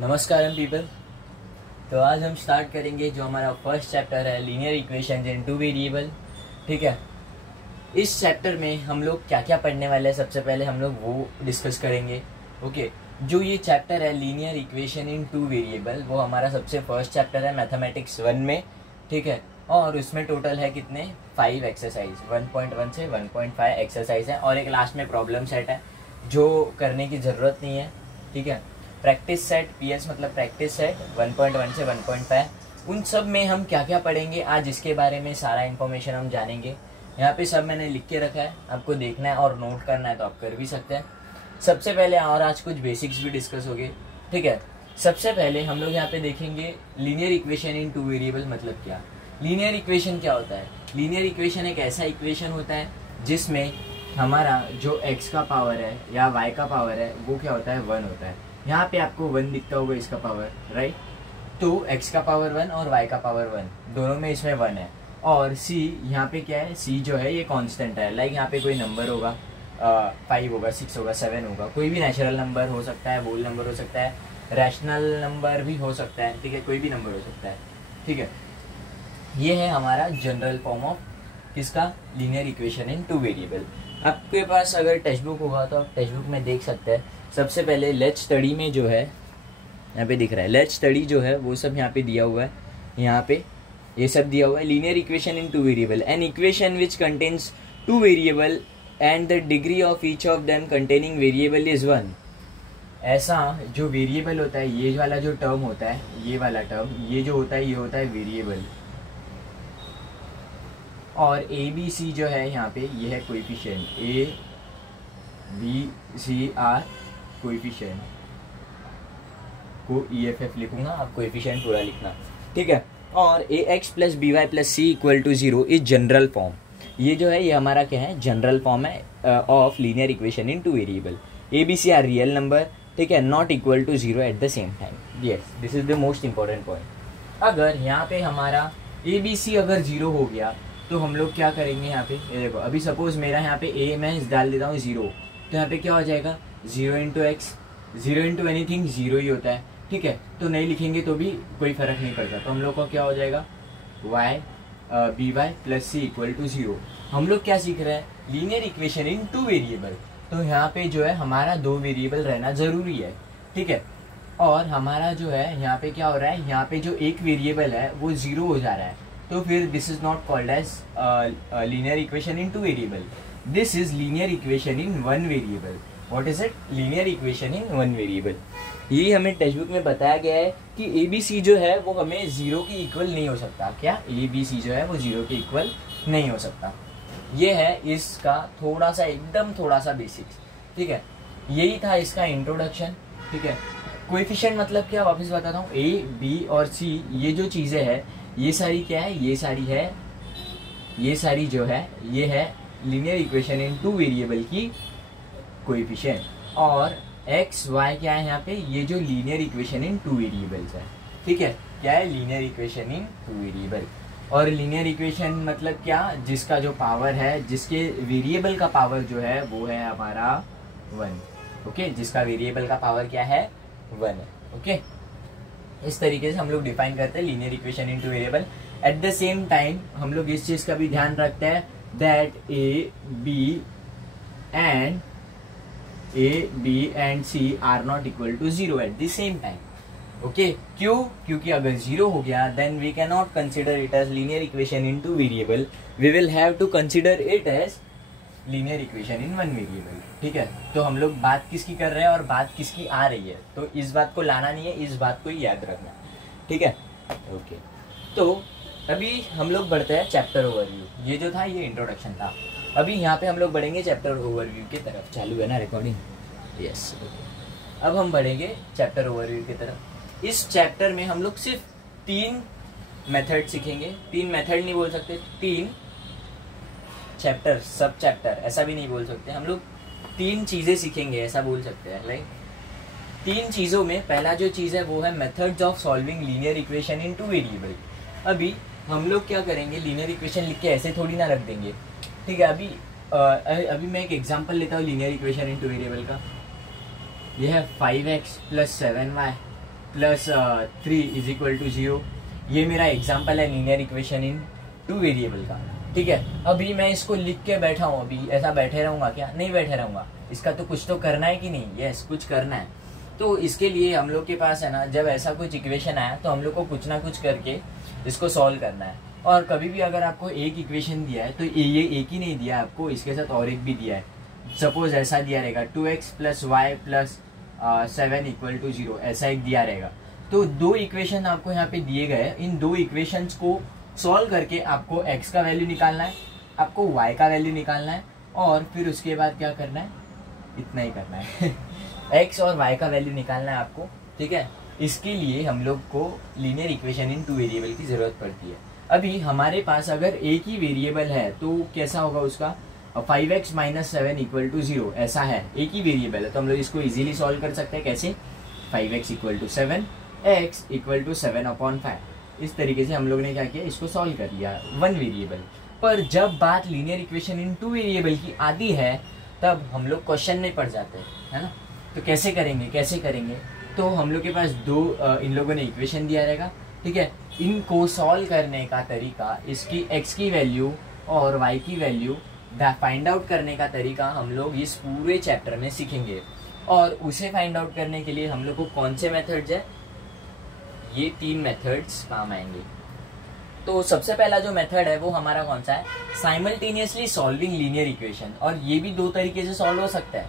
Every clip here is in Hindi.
नमस्कार पीपल। तो आज हम स्टार्ट करेंगे जो हमारा फर्स्ट चैप्टर है लीनियर इक्वेशंस इन टू वेरिएबल। ठीक है, इस चैप्टर में हम लोग क्या क्या पढ़ने वाले हैं सबसे पहले हम लोग वो डिस्कस करेंगे। ओके, जो ये चैप्टर है linear equation in two variable वो हमारा सबसे फर्स्ट चैप्टर है मैथमेटिक्स 1 में। ठीक है, और उसमें टोटल है कितने 5 एक्सरसाइज, 1.1 से 1.5 एक्सरसाइज है और एक लास्ट में प्रॉब्लम सेट है जो करने की ज़रूरत नहीं है। ठीक है, प्रैक्टिस सेट, पीएस मतलब प्रैक्टिस सेट 1.1 से 1.5, उन सब में हम क्या क्या पढ़ेंगे आज इसके बारे में सारा इन्फॉर्मेशन हम जानेंगे। यहाँ पे सब मैंने लिख के रखा है, आपको देखना है और नोट करना है तो आप कर भी सकते हैं। सबसे पहले और आज कुछ बेसिक्स भी डिस्कस हो गए। ठीक है, सबसे पहले हम लोग यहाँ पे देखेंगे linear equation in two variable मतलब क्या। लीनियर इक्वेशन क्या होता है? लीनियर इक्वेशन एक ऐसा इक्वेशन होता है जिसमें हमारा जो x का पावर है या y का पावर है वो क्या होता है 1 होता है। यहाँ पे आपको 1 दिखता होगा इसका पावर, राइट। तो x का पावर 1 और y का पावर 1 दोनों में इसमें 1 है। और c यहाँ पे क्या है, c जो है ये कांस्टेंट है। लाइक यहाँ पे कोई नंबर होगा 5 होगा, 6 होगा, 7 होगा, कोई भी नेचुरल नंबर हो सकता है, होल नंबर हो सकता है, रैशनल नंबर भी हो सकता है। ठीक है, कोई भी नंबर हो सकता है। ठीक है, ये है हमारा जनरल फॉर्म ऑफ किसका, linear equation in two variable. आपके पास अगर टेक्स्ट बुक होगा तो आप टेक्स्ट बुक में देख सकते हैं। सबसे पहले लेट्स स्टडी में जो है यहाँ पे दिख रहा है, लेट्स स्टडी जो है वो सब यहाँ पे दिया हुआ है। यहाँ पे ये सब दिया हुआ है, linear equation in two variable, an equation which contains two variable and the degree of each of them containing variable is 1। ऐसा जो वेरिएबल होता है, ये वाला जो टर्म होता है, ये वाला टर्म, ये जो होता है ये होता है वेरिएबल। और ए बी सी जो है यहाँ पे ये है coefficient, a B C are coefficient को EFF लिखूंगा, आप कोएफिशिएंट पूरा लिखना। ठीक है, और A X plus B Y plus C equal to 0 is general form. ये जो है ये हमारा क्या है, जनरल फॉर्म है of linear equation in two variable. A B C are real number, ठीक है, not equal to 0 at the same time. Yes, this is the most important point. अगर यहाँ पे हमारा ए बी सी अगर 0 हो गया तो हम लोग क्या करेंगे, यहाँ पे ये देखो, अभी सपोज मेरा यहाँ पे ए मैं डाल देता हूँ 0, तो यहाँ पे क्या हो जाएगा 0 इंटू एक्स, 0 इंटू एनीथिंग 0 ही होता है। ठीक है, तो नहीं लिखेंगे तो भी कोई फर्क नहीं पड़ता। तो हम लोग को क्या हो जाएगा y b Y plus C equal to 0। हम लोग क्या सीख रहे हैं, linear equation in two variable. तो यहाँ पे जो है हमारा 2 वेरिएबल रहना जरूरी है। ठीक है, और हमारा जो है यहाँ पे क्या हो रहा है, यहाँ पे जो एक वेरिएबल है वो 0 हो जा रहा है, तो फिर this is not called as linear equation in two variable, this is linear equation in 1 variable. What is it, linear equation in 1 variable. ये हमें टेक्स्ट बुक में बताया गया है कि ए बी सी जो है वो हमें 0 के इक्वल नहीं हो सकता। क्या, ए बी सी जो है वो 0 के इक्वल नहीं हो सकता। ये है इसका थोड़ा सा, एकदम थोड़ा सा बेसिक्स। ठीक है, यही था इसका इंट्रोडक्शन। ठीक है, कोएफिशिएंट मतलब क्या, वापस बताता हूँ, ए बी और सी ये जो चीज़ें हैं ये सारी क्या है, ये सारी जो है ये है linear equation in two variable की कोएफिशिएंट। और एक्स वाई क्या है यहाँ पे, ये जो linear equation in two variables है। ठीक है, क्या है, linear equation in two variable. और लीनियर इक्वेशन मतलब क्या, जिसका जो पावर है, जिसके वेरिएबल का पावर जो है वो है हमारा 1। ओके, जिसका वेरिएबल का पावर क्या है 1 है। ओके, इस तरीके से हम लोग डिफाइन करते हैं linear equation in two variable. At the same time हम लोग इस चीज का भी ध्यान रखते हैं that a b and c are not equal to 0 at the same time. Okay, क्यों, क्योंकि अगर 0 हो गया then we can not consider it as linear equation in two variable, we will have to consider it as linear equation in 1 variable. ठीक है, तो हम लोग बात किसकी कर रहे हैं और बात किसकी आ रही है, तो इस बात को लाना नहीं है, इस बात को याद रखना। ठीक है, ओके। तो अभी हम लोग बढ़ते हैं चैप्टर ओवरव्यू। ये जो था ये इंट्रोडक्शन था। अभी यहाँ पे हम लोग बढ़ेंगे चैप्टर ओवरव्यू की तरफ। चालू है ना रिकॉर्डिंग? Yes, okay. अब हम बढ़ेंगे चैप्टर ओवरव्यू की तरफ। इस चैप्टर में हम लोग सिर्फ 3 मेथड सीखेंगे। 3 मेथड नहीं बोल सकते, 3 चैप्टर, सब चैप्टर ऐसा भी नहीं बोल सकते। हम लोग 3 चीज़ें सीखेंगे ऐसा बोल सकते हैं। लाइक 3 चीज़ों में पहला जो चीज़ है वो है methods of solving linear equation in two variable. अभी हम लोग क्या करेंगे, लीनियर इक्वेशन लिख के ऐसे थोड़ी ना रख देंगे। ठीक है, अभी मैं एक एग्जांपल लेता हूँ linear equation in two variable का। यह है 5x plus 7y plus 3 is equal to 0। ये मेरा एग्जाम्पल है लीनियर इक्वेशन इन 2 वेरिएबल का, ठीक है। अभी मैं इसको लिख के बैठा हूँ, अभी ऐसा बैठे रहूंगा क्या? नहीं बैठे रहूंगा, इसका तो कुछ तो करना है कि नहीं? यस, कुछ करना है। तो इसके लिए हम लोग के पास है ना, जब ऐसा कुछ इक्वेशन आया तो हम लोग को कुछ ना कुछ करके इसको सॉल्व करना है। और कभी भी अगर आपको एक इक्वेशन दिया है तो ये एक ही नहीं दिया आपको, इसके साथ और एक भी दिया है। सपोज ऐसा दिया रहेगा 2x plus y plus 7 equal to 0, ऐसा एक दिया रहेगा। तो 2 इक्वेशन आपको यहाँ पे दिए गए, इन 2 इक्वेशंस को सॉल्व करके आपको x का वैल्यू निकालना है, आपको y का वैल्यू निकालना है, और फिर उसके बाद क्या करना है? इतना ही करना है x और y का वैल्यू निकालना है आपको, ठीक है। इसके लिए हम लोग को लीनियर इक्वेशन इन 2 वेरिएबल की जरूरत पड़ती है। अभी हमारे पास अगर एक ही वेरिएबल है तो कैसा होगा उसका? 5x माइनस 7 इक्वल टू 0, ऐसा है, एक ही वेरिएबल है तो हम लोग इसको इजीली सॉल्व कर सकते हैं। कैसे? 5x equal to 7, x equal to 7/5। इस तरीके से हम लोग ने क्या किया, इसको सॉल्व कर लिया 1 वेरिएबल। पर जब बात लीनियर इक्वेशन इन 2 वेरिएबल की आती है तब हम लोग क्वेश्चन में पड़ जाते हैं, है ना। तो कैसे करेंगे? तो हम लोग के पास 2 इन लोगों ने इक्वेशन दिया रहेगा, ठीक है। इनको सॉल्व करने का तरीका, इसकी x की वैल्यू और y की वैल्यू फाइंड आउट करने का तरीका हम लोग इस पूरे चैप्टर में सीखेंगे। और उसे फाइंड आउट करने के लिए हम लोग को कौन से मेथड्स है? ये 3 मेथड्स काम आएंगे। तो सबसे पहला जो मेथड है वो हमारा कौन सा है? Simultaneously solving linear equation. और ये भी 2 तरीके से सॉल्व हो सकता है,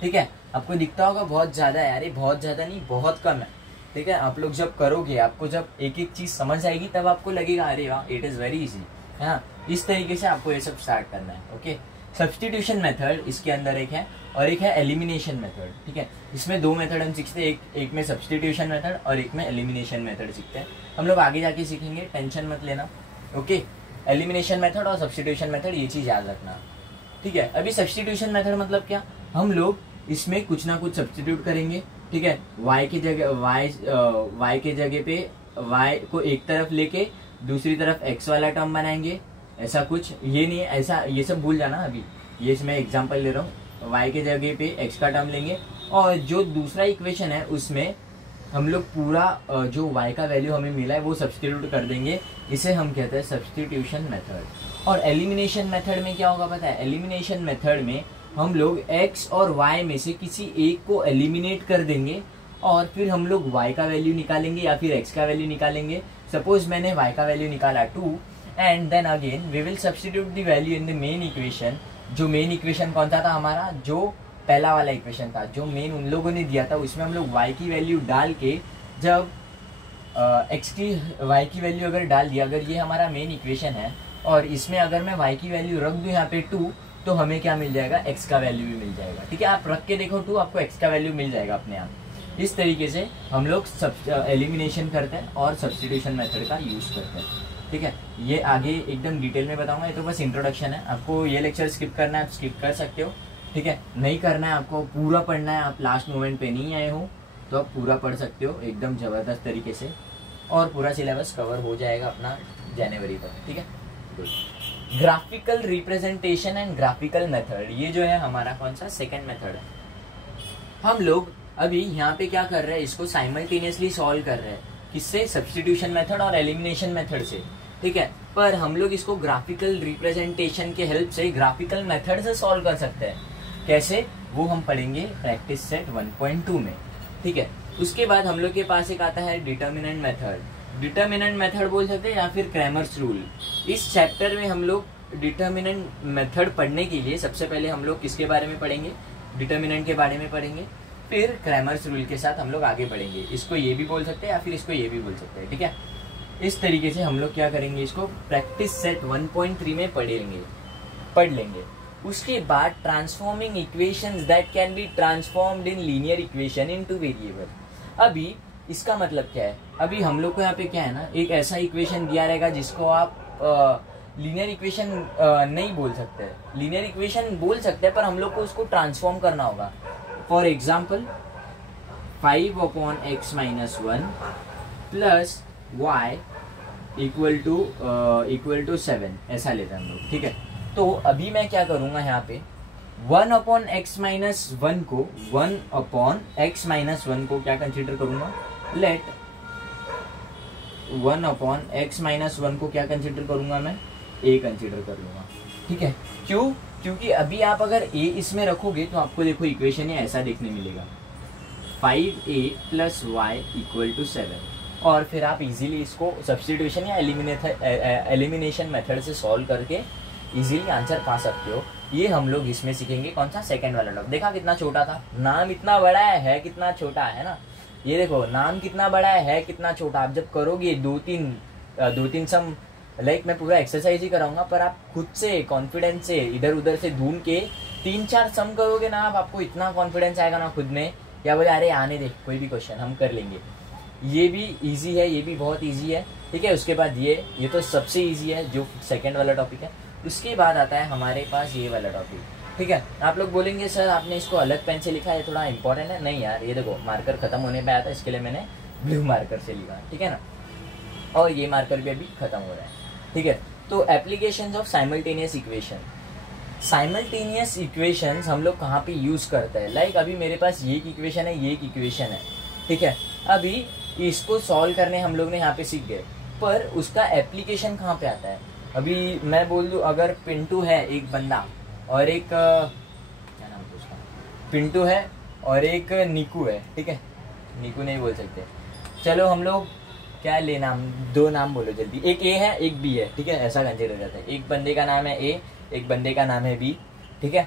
ठीक है। आपको दिखता होगा बहुत ज्यादा है, अरे बहुत ज्यादा नहीं, बहुत कम है, ठीक है। आप लोग जब करोगे, आपको जब एक एक चीज समझ आएगी तब आपको लगेगा अरे वाह, इट इज वेरी इजी, है ना। इस तरीके से आपको ये सब स्टार्ट करना है, ओके। सब्स्टिट्यूशन मेथड इसके अंदर एक है, और एक है एलिमिनेशन मेथड, ठीक है। इसमें 2 मेथड हम सीखते हैं, एक में सब्स्टिट्यूशन मेथड और एक में एलिमिनेशन मेथड सीखते हैं। हम लोग आगे जाके सीखेंगे, टेंशन मत लेना, ओके। एलिमिनेशन मेथड और सब्स्टिट्यूशन मेथड, ये चीज याद रखना, ठीक है। अभी सब्स्टिट्यूशन मेथड मतलब क्या? हम लोग इसमें कुछ ना कुछ सब्स्टिट्यूट करेंगे, ठीक है। y की जगह पे y को एक तरफ लेके दूसरी तरफ x वाला टर्म बनाएंगे, ऐसा कुछ। ये नहीं, ऐसा ये सब भूल जाना। अभी ये मैं एग्जांपल ले रहा हूँ, y के जगह पे x का टर्म लेंगे, और जो दूसरा इक्वेशन है उसमें हम लोग पूरा जो y का वैल्यू हमें मिला है वो सब्स्टिट्यूट कर देंगे। इसे हम कहते हैं सब्स्टिट्यूशन मेथड। और एलिमिनेशन मेथड में क्या होगा पता है? एलिमिनेशन मेथड में हम लोग x और y में से किसी एक को एलिमिनेट कर देंगे, और फिर हम लोग y का वैल्यू निकालेंगे या फिर x का वैल्यू निकालेंगे। सपोज मैंने y का वैल्यू निकाला 2, and then again we will substitute the value in the main equation. जो मेन इक्वेशन कौन सा था हमारा? जो पहला वाला इक्वेशन था, जो मेन उन लोगों ने दिया था, उसमें हम लोग y की वैल्यू डाल के, जब y की वैल्यू अगर डाल दिया, अगर ये हमारा मेन इक्वेशन है और इसमें अगर मैं y की वैल्यू रख दूं यहाँ पे 2, तो हमें क्या मिल जाएगा? x का वैल्यू भी मिल जाएगा, ठीक है। आप रख के देखो 2, आपको x का वैल्यू मिल जाएगा अपने आप। इस तरीके से हम लोग एलिमिनेशन करते हैं और सब्स्टिट्यूशन मेथड का यूज करते हैं, ठीक है। ये आगे एकदम डिटेल में बताऊंगा, ये तो बस इंट्रोडक्शन है। आपको ये लेक्चर स्किप करना है, आप स्किप कर सकते हो, ठीक है। नहीं करना है, आपको पूरा पढ़ना है, आप लास्ट मोमेंट पे नहीं आए हो तो आप पूरा पढ़ सकते हो एकदम जबरदस्त तरीके से, और पूरा सिलेबस कवर हो जाएगा अपना जनवरी तक, ठीक है। Graphical representation and graphical method, ये जो है हमारा कौन सा? सेकंड मेथड है। हम लोग अभी यहाँ पे क्या कर रहे हैं? इसको साइमल्टेनियसली सॉल्व कर रहे हैं, किससे? सब्स्टिट्यूशन मेथड और एलिमिनेशन मेथड से, ठीक है। पर हम लोग इसको ग्राफिकल रिप्रेजेंटेशन के हेल्प से, ग्राफिकल मेथड से सॉल्व कर सकते हैं। कैसे? वो हम पढ़ेंगे प्रैक्टिस सेट 1.2 में, ठीक है। उसके बाद हम लोग के पास एक आता है डिटर्मिनेंट मेथड। डिटर्मिनेंट मेथड बोल सकते हैं या फिर क्रैमर्स रूल। इस चैप्टर में हम लोग डिटर्मिनेंट मेथड पढ़ने के लिए सबसे पहले हम लोग किसके बारे में पढ़ेंगे? डिटर्मिनेंट के बारे में पढ़ेंगे, फिर क्रैमर्स रूल के साथ हम लोग आगे बढ़ेंगे। इसको ये भी बोल सकते हैं या फिर इसको ये भी बोल सकते हैं, ठीक है। इस तरीके से हम लोग क्या करेंगे? इसको प्रैक्टिस सेट 1.3 में पढ़ लेंगे। उसके बाद transforming equations that can be transformed in linear equation into variable. अभी इसका मतलब क्या है? अभी हम लोग को यहाँ पे क्या है ना, एक ऐसा इक्वेशन दिया रहेगा जिसको आप लीनियर इक्वेशन नहीं बोल सकते। लीनियर इक्वेशन बोल सकते हैं पर हम लोग को उसको ट्रांसफॉर्म करना होगा। For example 5/x - 1 plus y equal to 7, ऐसा लेते हैं हम लोग, ठीक है। तो अभी मैं क्या करूंगा यहाँ पे 1/x - 1 को क्या कंसीडर करूंगा? लेट 1/x-1 को क्या कंसिडर करूंगा मैं, a कंसिडर कर लूंगा, ठीक है। क्यों? क्योंकि अभी आप अगर a इसमें रखोगे तो आपको देखो इक्वेशन ये ऐसा देखने मिलेगा 5a + y = 7, और फिर आप इजीली इसको सब्स्टिट्यूशन या एलिमिनेशन मेथड से सॉल्व करके इजीली आंसर पा सकते हो। ये हम लोग इसमें सीखेंगे। कौन सा? सेकंड वाला टॉपिक। देखा कितना छोटा था, नाम इतना बड़ा है कितना छोटा है ना। ये देखो नाम कितना बड़ा है कितना छोटा। आप जब करोगे दो तीन सम, लाइक मैं पूरा एक्सरसाइज ही कराऊंगा, पर आप खुद से कॉन्फिडेंस से इधर उधर से ढूंढ के 3-4 सम करोगे ना, आपको इतना कॉन्फिडेंस आएगा ना खुद में, क्या बोले अरे आने दे कोई भी क्वेश्चन हम कर लेंगे। ये भी इजी है, ये भी बहुत इजी है, ठीक है। उसके बाद ये तो सबसे इजी है जो सेकंड वाला टॉपिक है। उसके बाद आता है हमारे पास ये वाला टॉपिक, ठीक है। आप लोग बोलेंगे सर आपने इसको अलग पेन से लिखा है, थोड़ा इंपॉर्टेंट है। नहीं यार, ये देखो मार्कर खत्म होने पे आया था, इसके लिए मैंने ब्लू मार्कर से लिखा, ठीक है ना। और ये मार्कर भी अभी खत्म हो रहा है, ठीक है। तो applications of simultaneous equation. Simultaneous equations हम लोग कहाँ पे यूज करते हैं? लाइक अभी मेरे पास ये एक इक्वेशन है, ये एक इक्वेशन है, ठीक है। अभी इसको सॉल्व करने हम लोग ने यहाँ पे सीख गए, पर उसका एप्लीकेशन कहाँ पे आता है? अभी मैं बोल दूं अगर पिंटू है एक बंदा और एक क्या नाम है उसका, पिंटू है और एक निकू है, ठीक है। निकू नहीं बोल सकते, चलो हम लोग क्या ले नाम, 2 नाम बोलो जल्दी। एक ए है एक बी है, ठीक है, ऐसा कंसिडर करते हैं। एक बंदे का नाम है ए, एक बंदे का नाम है बी, ठीक है।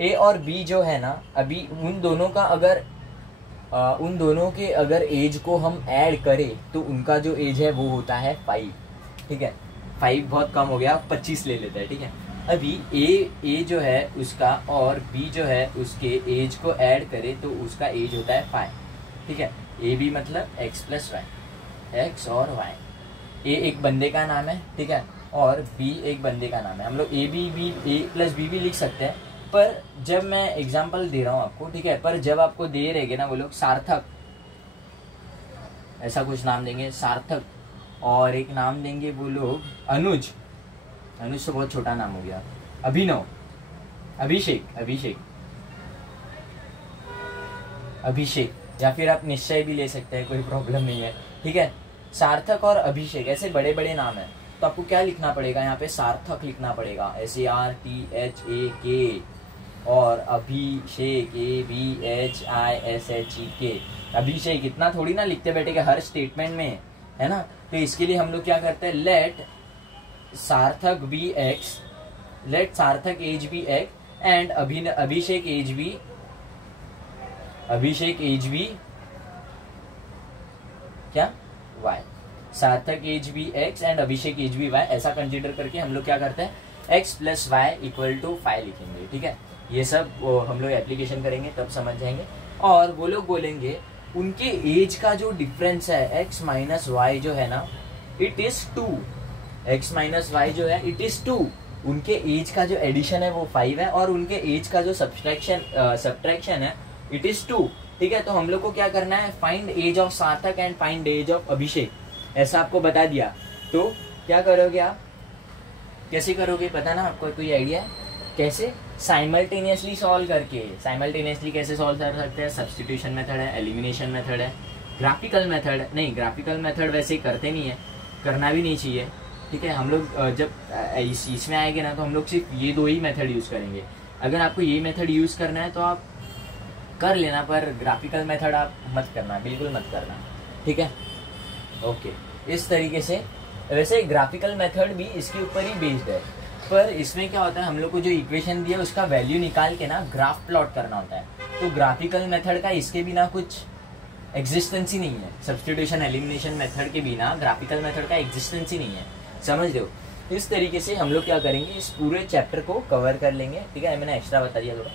ए और बी जो है ना, अभी उन दोनों के अगर एज को हम ऐड करें तो उनका जो एज है वो होता है 5, ठीक है। 5 बहुत कम हो गया, 25 ले लेते हैं, ठीक है। अभी ए जो है उसका और बी जो है उसके एज को ऐड करें तो उसका एज होता है 5, ठीक है। ए बी मतलब x + y, x और y। ए एक बंदे का नाम है, ठीक है, और बी एक बंदे का नाम है। हम लोग ए + b भी लिख सकते हैं, पर जब मैं एग्जांपल दे रहा हूँ आपको, ठीक है, पर जब आपको दे रहेंगे ना वो लोग सार्थक, ऐसा कुछ नाम देंगे सार्थक, और एक नाम देंगे वो लोग अनुज तो बहुत छोटा नाम हो गया, अभिनव, अभिषेक, या फिर आप निश्चय भी ले सकते हैं, कोई प्रॉब्लम नहीं है, ठीक है। सार्थक और अभिषेक ऐसे बड़े बड़े नाम है, तो आपको क्या लिखना पड़ेगा यहाँ पे? सार्थक लिखना पड़ेगा, SARTHAK, और अभिषेक ABHISHEK। अभिषेक इतना थोड़ी ना लिखते बैठेगा हर स्टेटमेंट में, है ना। तो इसके लिए हम लोग क्या करते हैं, let Sarthak as be x and Abhishek as be क्या y। Sarthak as be x and Abhishek as be y, ऐसा कंसीडर करके हम लोग क्या करते हैं, x + y = 5 लिखेंगे, ठीक है। ये सब हम लोग एप्लीकेशन करेंगे तब समझ जाएंगे। और वो लोग बोलेंगे उनके एज का जो डिफरेंस है x - y जो है ना, इट इज 2। x - y जो है इट इज 2। उनके एज का जो एडिशन है वो 5 है, और उनके एज का जो सब्ट्रैक्शन है इट इज 2, ठीक है। तो हम लोग को क्या करना है, फाइंड एज ऑफ सार्थक एंड फाइंड एज ऑफ अभिषेक, ऐसा आपको बता दिया। तो क्या करोगे आप, कैसे करोगे पता ना आपको? कोई आइडिया है कैसे? साइमल्टेनियसली सॉल्व करके। साइमल्टेनियसली कैसे सॉल्व कर सकते हैं? सब्स्टिट्यूशन मेथड है, एलिमिनेशन मेथड है, ग्राफिकल मेथड नहीं, ग्राफिकल मेथड वैसे करते नहीं है, करना भी नहीं चाहिए, ठीक है। हम लोग जब इसमें आएंगे ना तो हम लोग सिर्फ ये 2 ही मेथड यूज करेंगे। अगर आपको ये मेथड यूज करना है तो आप कर लेना, पर ग्राफिकल मेथड आप मत करना, बिल्कुल मत करना, ठीक है। ओके, इस तरीके से वैसे ग्राफिकल मेथड भी इसके ऊपर ही बेस्ड है, पर इसमें क्या होता है, हम लोग को जो इक्वेशन दिया उसका वैल्यू निकाल के ना ग्राफ प्लॉट करना होता है। तो ग्राफिकल मेथड का इसके बिना कुछ एग्जिस्टेंस ही नहीं है। सब्स्टिट्यूशन एलिमिनेशन मेथड के बिना ग्राफिकल मेथड का एग्जिस्टेंस ही नहीं है, समझ लो। इस तरीके से हम लोग क्या करेंगे, इस पूरे चैप्टर को कवर कर लेंगे, ठीक है। मैंने एक्स्ट्रा बता दिया थोड़ा,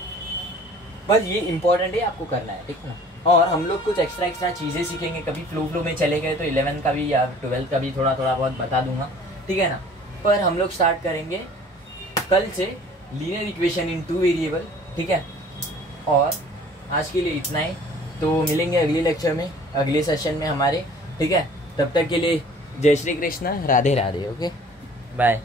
बस ये इंपॉर्टेंट है, आपको करना है, ठीक है ना। और हम लोग कुछ एक्स्ट्रा चीज़ें सीखेंगे, कभी फ्लो में चले गए तो 11 का भी या 12 का भी थोड़ा बहुत बता दूंगा, ठीक है ना। पर हम लोग स्टार्ट करेंगे कल से लीनियर इक्वेशन इन 2 वेरिएबल, ठीक है। और आज के लिए इतना ही, तो मिलेंगे अगले लेक्चर में, अगले सेशन में हमारे, ठीक है। तब तक के लिए जय श्री कृष्ण, राधे राधे, ओके बाय।